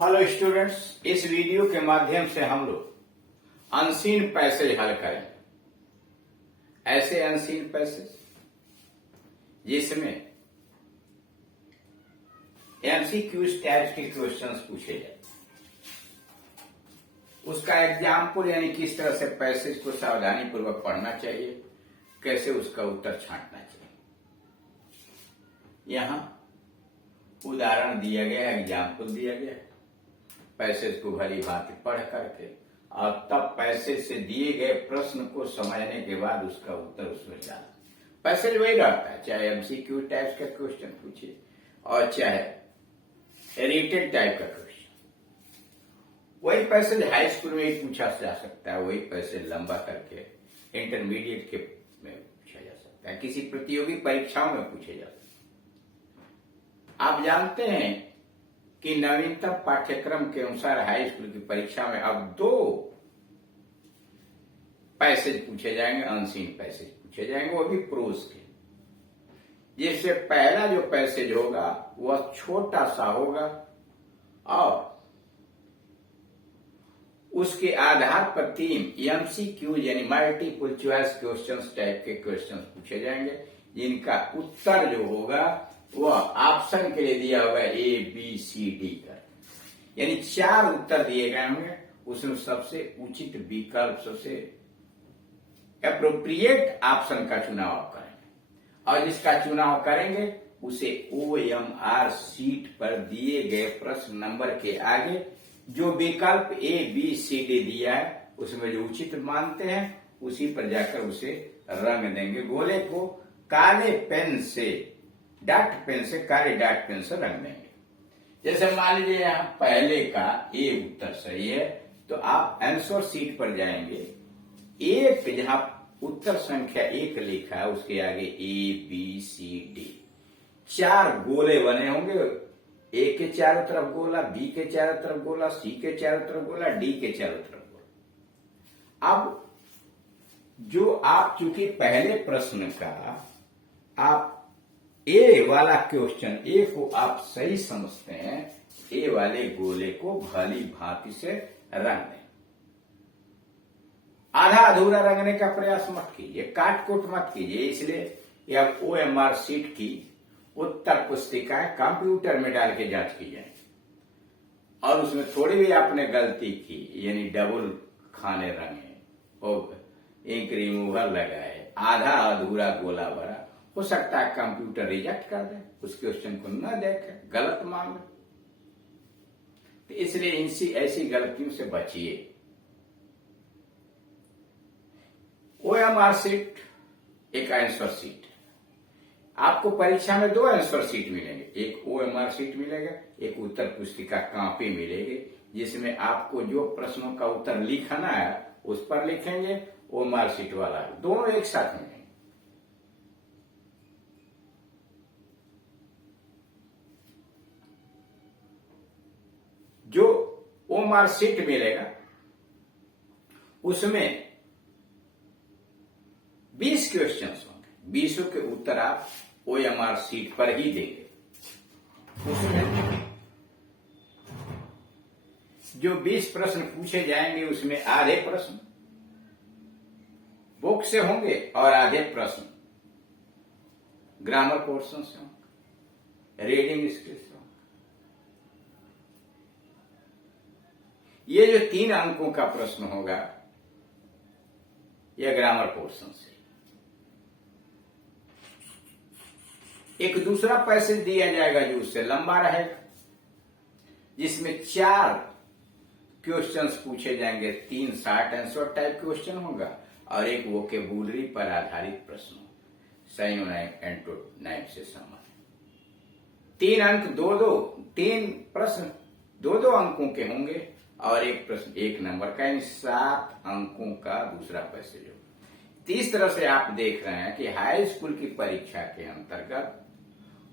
Hello students, इस video के माध्यम से हम लोग अनसीन पैसेज हल करेंगे। ऐसे अनसीन पैसेज जिसमें एमसीक्यूज टाइप के क्वेश्चंस पूछे जाए, उसका एग्जाम्पल यानी किस तरह से पैसेज को सावधानी पूर्वक पढ़ना चाहिए, कैसे उसका उत्तर छांटना चाहिए। यहां उदाहरण दिया गया, एग्जाम्पल दिया गया, पैसेज को भली भांति पढ़ करके और तब पैसेज से दिए गए प्रश्न को समझने के बाद उसका उत्तर उसमें डालना। पैसेज वही रहता है, चाहे एमसीक्यू टाइप का क्वेश्चन पूछे और चाहे रिटन टाइप का क्वेश्चन। वही पैसेज हाई स्कूल में ही पूछा जा सकता है, वही पैसेज लंबा करके इंटरमीडिएट के में पूछा जा सकता है, किसी प्रतियोगी परीक्षाओं में पूछे जा सकते हैं। आप जानते हैं कि नवीनतम पाठ्यक्रम के अनुसार हाई स्कूल की परीक्षा में अब 2 पैसेज पूछे जाएंगे, अनसीन पैसेज पूछे जाएंगे, वो भी प्रोज के। जिससे पहला जो पैसेज होगा वह छोटा सा होगा और उसके आधार पर 3 एमसीक्यू यानी मल्टीपल चॉइस क्वेश्चंस टाइप के क्वेश्चंस पूछे जाएंगे, जिनका उत्तर जो होगा वह ऑप्शन के लिए दिया होगा ए बी सी डी कर, यानी 4 उत्तर दिए गए होंगे, उसमें सबसे उचित विकल्प, सबसे एप्रोप्रिएट ऑप्शन का चुनाव करेंगे और जिसका चुनाव करेंगे उसे OMR सीट पर दिए गए प्रश्न नंबर के आगे जो विकल्प ए बी सी डी दिया है उसमें जो उचित मानते हैं उसी पर जाकर उसे रंग देंगे। गोले को काले पेन से, डार्क पेन से, काले डार्क पेन से रंग देंगे। जैसे मान लीजिए यहाँ पहले का ए उत्तर सही है तो आप आंसर सीट पर जाएंगे, एक जहां उत्तर संख्या 1 लिखा है उसके आगे ए बी सी डी 4 गोले बने होंगे, ए के चारों तरफ गोला, बी के चारों तरफ गोला, सी के चारों तरफ गोला, डी के चारों तरफ गोला। अब जो आप चूंकि पहले प्रश्न का आप ए वाला क्वेश्चन, ए को आप सही समझते हैं, ए वाले गोले को भली भांति से रंग दें। आधा अधूरा रंगने का प्रयास मत कीजिए, काट कोट मत कीजिए। इसलिए यह OMR सीट की उत्तर पुस्तिकाएं कंप्यूटर में डाल के जांच की जाए और उसमें थोड़ी भी आपने गलती की यानी डबल खाने रंगे और इंक रिमूवर लगाए, आधा अधूरा गोला भरा, हो सकता है कंप्यूटर रिजेक्ट कर दे, उस क्वेश्चन को न देखे, गलत मान ले। तो इसलिए इनसी ऐसी गलतियों से बचिए। OMR सीट एक आंसर सीट, आपको परीक्षा में 2 आंसर सीट मिलेंगे, एक OMR सीट मिलेगा, एक उत्तर पुस्तिका कॉपी मिलेगी, जिसमें आपको जो प्रश्नों का उत्तर लिखना है उस पर लिखेंगे, OMR सीट वाला दोनों एक साथ मिलेंगे। जो OMR सीट मिलेगा उसमें 20 क्वेश्चंस होंगे, 20 के उत्तर आप OMR सीट पर ही देंगे। उसमें जो 20 प्रश्न पूछे जाएंगे उसमें आधे प्रश्न बुक से होंगे और आधे प्रश्न ग्रामर पोर्शन से होंगे, रीडिंग स्किल से होंगे। ये जो 3 अंकों का प्रश्न होगा यह ग्रामर पोर्शन से। एक दूसरा पैसेज दिया जाएगा जो उससे लंबा रहेगा, जिसमें 4 क्वेश्चंस पूछे जाएंगे, 3 शॉर्ट आंसर टाइप क्वेश्चन होगा और एक वोकेबुलरी पर आधारित प्रश्न, साइनोनाइम एंटोनाइम से संबंधित। 3 अंक 2-2, 3 प्रश्न 2-2 अंकों के होंगे और एक प्रश्न 1 नंबर का, यानी 7 अंकों का दूसरा पैसेज होगा। इस तरह से आप देख रहे हैं कि हाई स्कूल की परीक्षा के अंतर्गत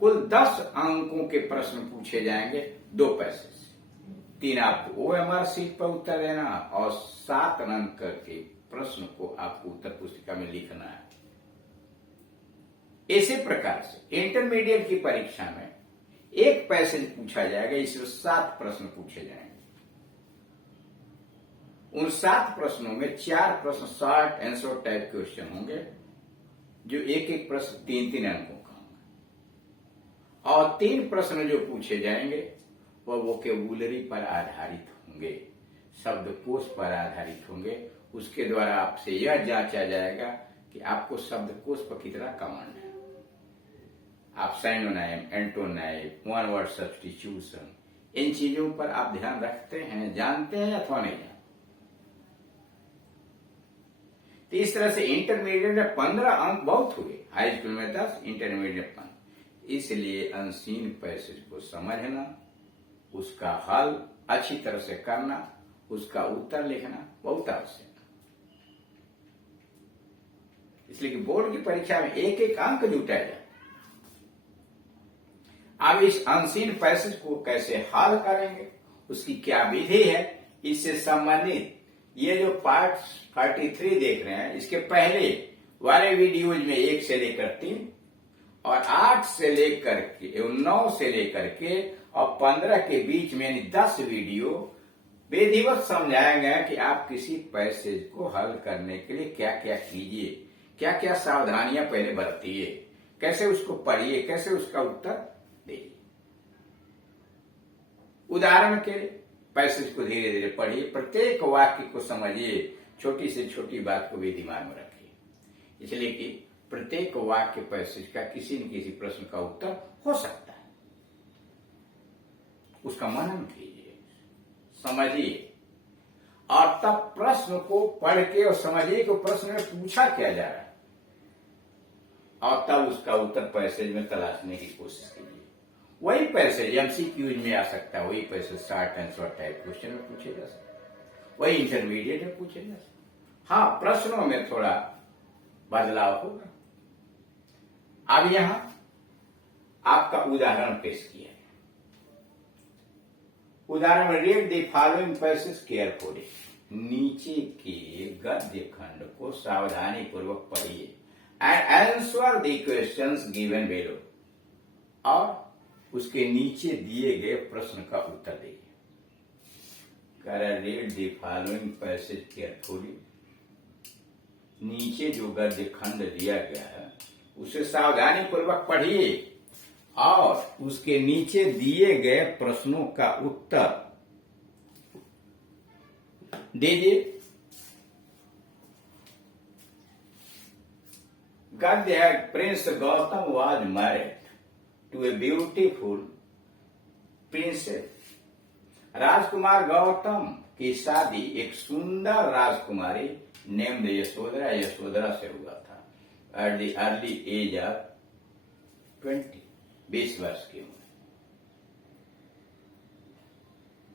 कुल 10 अंकों के प्रश्न पूछे जाएंगे, 2 पैसेज, 3 आपको OMR सीट पर उत्तर देना और 7 अंक के प्रश्न को आपको उत्तर पुस्तिका में लिखना है। इसी प्रकार से इंटरमीडिएट की परीक्षा में एक पैसेज पूछा जाएगा, इसमें 7 प्रश्न पूछे जाएंगे। उन 7 प्रश्नों में 4 प्रश्न शॉर्ट आंसर टाइप क्वेश्चन होंगे, जो एक एक प्रश्न 3-3 अंकों का होगा, और 3 प्रश्न जो पूछे जाएंगे वह वोकेबुलरी पर आधारित होंगे, शब्दकोश पर आधारित होंगे। उसके द्वारा आपसे यह जांचा जाएगा कि आपको शब्दकोश पर कितना कमांड है। आप साइनोनाइम, एंटोनाइम, वन वर्ड सब्स्टिट्यूशन, इन चीजों पर आप ध्यान रखते हैं, जानते हैं अथवा नहीं जानते। तो इस तरह से इंटरमीडिएट में 15 अंक बहुत हुए, हाई स्कूल में 10, इंटरमीडिएट में 5। इसलिए अनसीन पैसेज को समझना, उसका हल अच्छी तरह से करना, उसका उत्तर लिखना बहुत आवश्यक है। इसलिए कि बोर्ड की परीक्षा में एक एक अंक जुटाया जाए। अब इस अनसीन पैसेज को कैसे हल करेंगे, उसकी क्या विधि है, इससे संबंधित ये जो पार्ट 43 देख रहे हैं, इसके पहले वाले वीडियोज में 1 से लेकर 3 और 8 से लेकर के 9 से लेकर के और 15 के बीच में यानी 10 वीडियो विधिवत समझाया गया कि आप किसी पैसेज को हल करने के लिए क्या क्या कीजिए, क्या क्या सावधानियां पहले बरतिए, कैसे उसको पढ़िए, कैसे उसका उत्तर दीजिए। उदाहरण के लिए पैसेज को धीरे धीरे पढ़िए, प्रत्येक वाक्य को समझिए, छोटी से छोटी बात को भी दिमाग में रखिए, इसलिए कि प्रत्येक वाक्य पैसेज का किसी न किसी प्रश्न का उत्तर हो सकता है। उसका मनन कीजिए, समझिए, और तब प्रश्न को पढ़ के और समझिए कि प्रश्न में पूछा क्या जा रहा है, और तब उसका उत्तर पैसेज में तलाशने की कोशिश कीजिए। वही पैसेज एमसीक्यूज में आ सकता है, वही passage short answer type question में पूछे जा सकता है, वही इंटरमीडिएट में पूछे जा सकता है। हाँ, प्रश्नों में थोड़ा बदलाव होगा। अब यहां आपका उदाहरण पेश किया है। उदाहरण में read the following passage carefully, नीचे के गद्य खंड को सावधानी पूर्वक पढ़िए and answer the questions given below, और उसके नीचे दिए गए प्रश्न का उत्तर दीजिए। Read the following passage carefully, नीचे जो गद्य खंड दिया गया है उसे सावधानी पूर्वक पढ़िए और उसके नीचे दिए गए प्रश्नों का उत्तर दीजिए। गद्य है, prince Gautam was married to a beautiful princess. राजकुमार गौतम की शादी एक सुंदर राजकुमारी नेम्ड यशोधरा से हुआ था at the early age of 20 वर्ष की उम्र।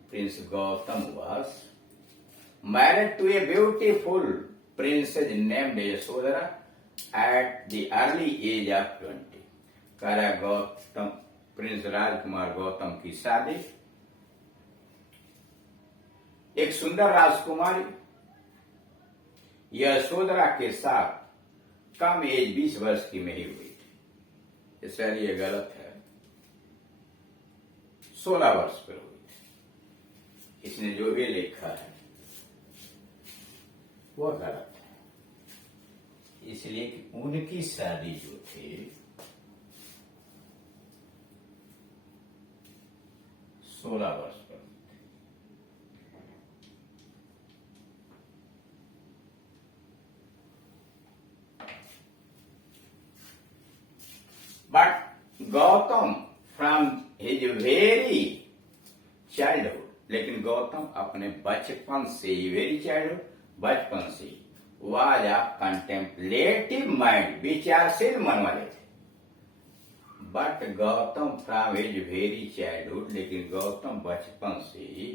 Prince Gautam was married to a beautiful princess named Yashodhara at the early age of 20। करा गौतम, प्रिंस राजकुमार गौतम की शादी एक सुंदर राजकुमारी यशोधरा के साथ कम एज 20 वर्ष की में ही हुई थी। सर ये गलत है, 16 वर्ष पर हुई थी। इसने जो भी लिखा है वह गलत है, इसलिए कि उनकी शादी जो थी 16 वर्ष पर हुई थी। But Gautam from his very childhood, लेकिन गौतम अपने बचपन से ही, वेरी चाइल्डहुड बचपन से ही, वाज ऑफ कंटेम्पलेटिव माइंड, विचारशील मन वाले थे। But Gautam from his very childhood, लेकिन गौतम बचपन से ही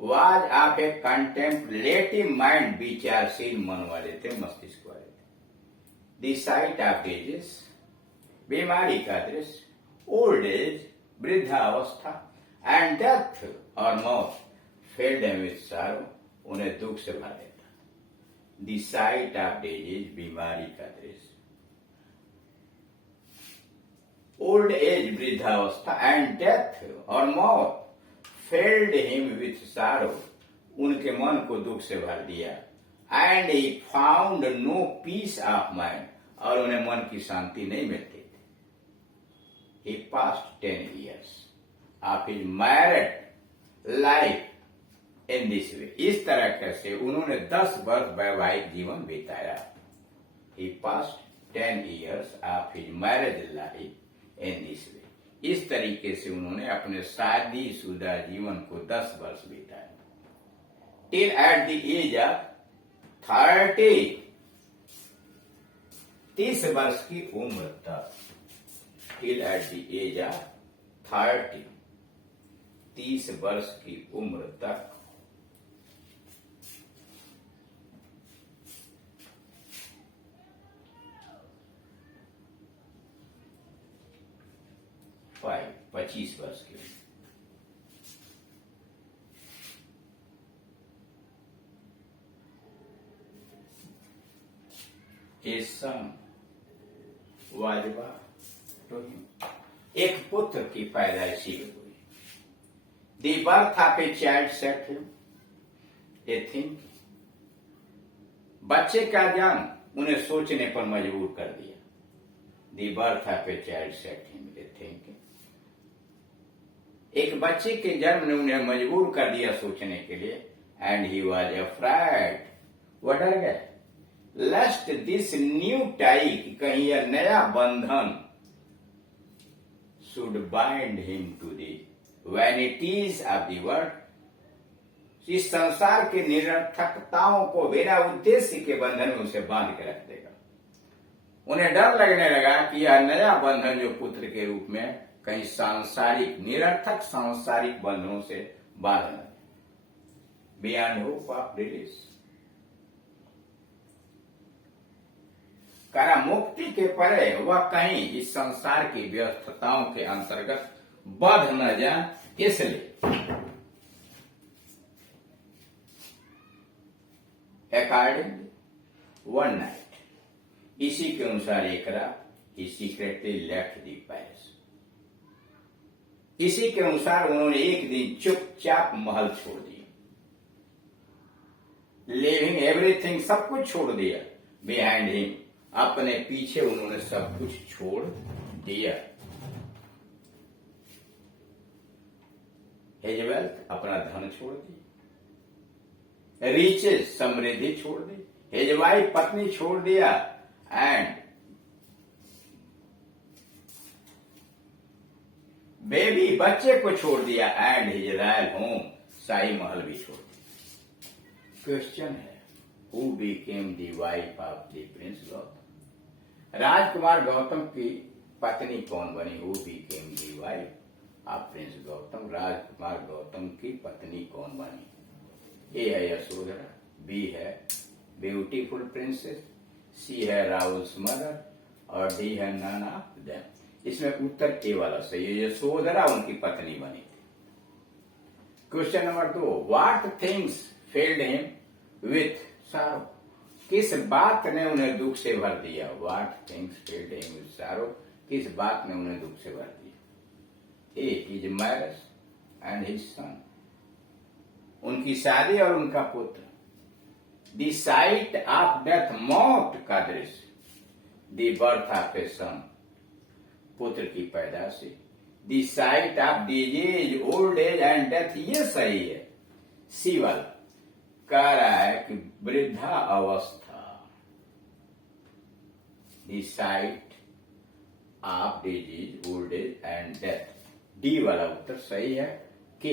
was of a contemplative mind, विचारशील मन वाले थे, मस्तिष्क वाले थे। द साइट ऑफ डिजीज, बीमारी का दृश्य, ओल्ड एज वृद्धावस्था, एंड डेथ और मौत, फिल्ड हिम विद सॉरो, उन्हें दुख से भर देता। द साइट ऑफ डिजीज, बीमारी का दृश्य, ओल्ड एज वृद्धावस्था एंड डेथ और मौत फेल्ड हिम विथ सारो, उनके मन को दुख से भर दिया। And he found no peace of mind, और उन्हें मन की शांति नहीं मिलती थी। He passed 10 years of his married life in this way, इस तरह से उन्होंने 10 वर्ष वैवाहिक जीवन बिताया। He passed 10 years of his marriage life in this way, इस तरीके से उन्होंने अपने शादीशुदा जीवन को 10 वर्ष बिताया। Till at the age of 30, 30 वर्ष की उम्र तक। Till at the age of 30, 30 वर्ष की उम्र तक फाइव 25 वर्ष की उम्र। His son was born to him, एक पुत्र की पैदाइशी हुई। The birth of a child set him a thinking, बच्चे का जन्म उन्हें सोचने पर मजबूर कर दिया। The birth of a child set him a thinking, एक बच्चे के जन्म ने उन्हें मजबूर कर दिया सोचने के लिए। And he was afraid, वह डर गए। Lest this new tie, कहीं यह नया बंधन should bind him to the vanities of the world, इस संसार के निरर्थकताओं को बिना उद्देश्य के बंधन में उसे बांध के रख देगा। उन्हें डर लगने लगा कि यह नया बंधन जो पुत्र के रूप में कहीं सांसारिक निरर्थक सांसारिक बंधनों से बांध न बियॉन्ड होप ऑफ रिलीज, करा मुक्ति के परे वह कहीं इस संसार की व्यस्तताओं के अंतर्गत बंध न जाए, इसलिए अकॉर्डिंग वन नाइट, इसी के अनुसार एक रात ही सीक्रेटली लेफ्ट दी पैलेस, इसी के अनुसार उन्होंने एक दिन चुपचाप महल छोड़ दिया। लिविंग एवरीथिंग, सब कुछ छोड़ दिया। बिहाइंड हिम, अपने पीछे उन्होंने सब कुछ छोड़ दिया। हिज वेल्थ, अपना धन छोड़ दिया। रिचेस, समृद्धि छोड़ दी। हिज वाइफ, पत्नी छोड़ दिया। एंड बेबी, बच्चे को छोड़ दिया। एंड हिज रॉयल होम, शाही महल भी छोड़ दिया। क्वेश्चन है, who became the wife of the prince Gautam, राजकुमार गौतम की पत्नी कौन बनी? Who became the wife of prince Gautam, राजकुमार गौतम की पत्नी कौन बनी? ए है यशोधरा, बी है ब्यूटीफुल प्रिंसेस, सी है राहुल्स मदर, और डी है नन ऑफ देम। इसमें उत्तर ए वाला सही है, यशोधरा उनकी पत्नी बनी थी। Question number 2, what things filled him with sorrow, किस बात ने उन्हें दुख से भर दिया? What things filled him with sorrow, किस बात ने उन्हें दुख से भर दिया? A his marriage and his son, उनकी शादी और उनका पुत्र। द साइट ऑफ डेथ, मौत का दृश्य। The birth of a son, पुत्र की पैदाशी। The sight of disease, old age and death, ये सही है। सी वाला कह रहा है कि वृद्धा अवस्था। The sight of disease, old age and death, D वाला उत्तर सही है कि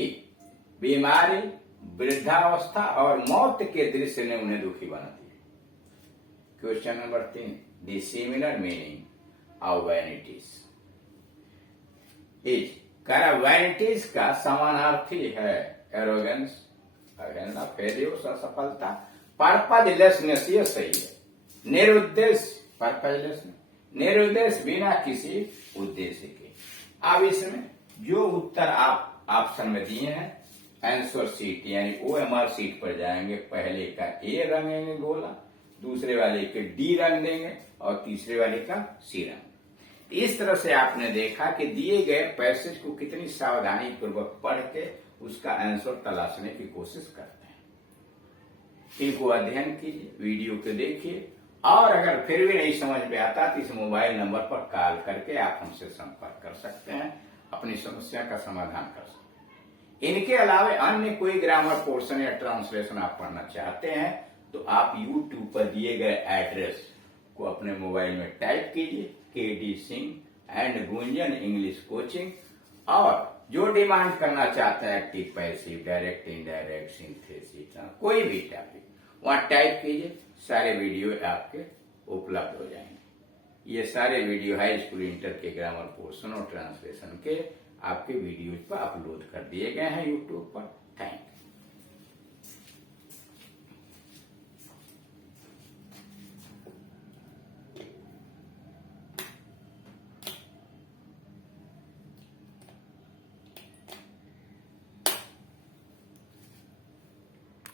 बीमारी, वृद्धावस्था और मौत के दृश्य ने उन्हें दुखी बना दिया। Question number 3, the similar meaning of vanities is, कह वैनिटीज का समानार्थी है एरोगेंस, फेलियर्स, असफलता, पर्पजलेसनेस, ये सही है। निरुद्देश्य, पर्पजलेसनेस, निरुद्देश्य, बिना किसी उद्देश्य के। अब इसमें जो उत्तर आप ऑप्शन में दिए हैं, आंसर सीट यानी OMR सीट पर जाएंगे। पहले का ए रंगेंगे गोला, दूसरे वाले के डी रंग देंगे और तीसरे वाले का सी रंग। इस तरह से आपने देखा कि दिए गए पैसेज को कितनी सावधानी पूर्वक पढ़ के उसका आंसर तलाशने की कोशिश करते हैं। इनको अध्ययन कीजिए, वीडियो को देखिए, और अगर फिर भी नहीं समझ में आता तो इस मोबाइल नंबर पर कॉल करके आप हमसे संपर्क कर सकते हैं, अपनी समस्या का समाधान कर सकते हैं। इनके अलावा अन्य कोई ग्रामर पोर्शन या ट्रांसलेशन आप पढ़ना चाहते हैं तो आप YouTube पर दिए गए एड्रेस को अपने मोबाइल में टाइप कीजिए, KD Singh and Gunjan English coaching, और जो डिमांड करना चाहता है active passive direct indirect synthesis कोई भी टॉपिक वहां टाइप कीजिए, सारे वीडियो आपके उपलब्ध हो जाएंगे। ये सारे वीडियो हाई स्कूल इंटर के ग्रामर पोर्शन और ट्रांसलेशन के आपके वीडियोज पर अपलोड कर दिए गए हैं यूट्यूब पर। Thank you.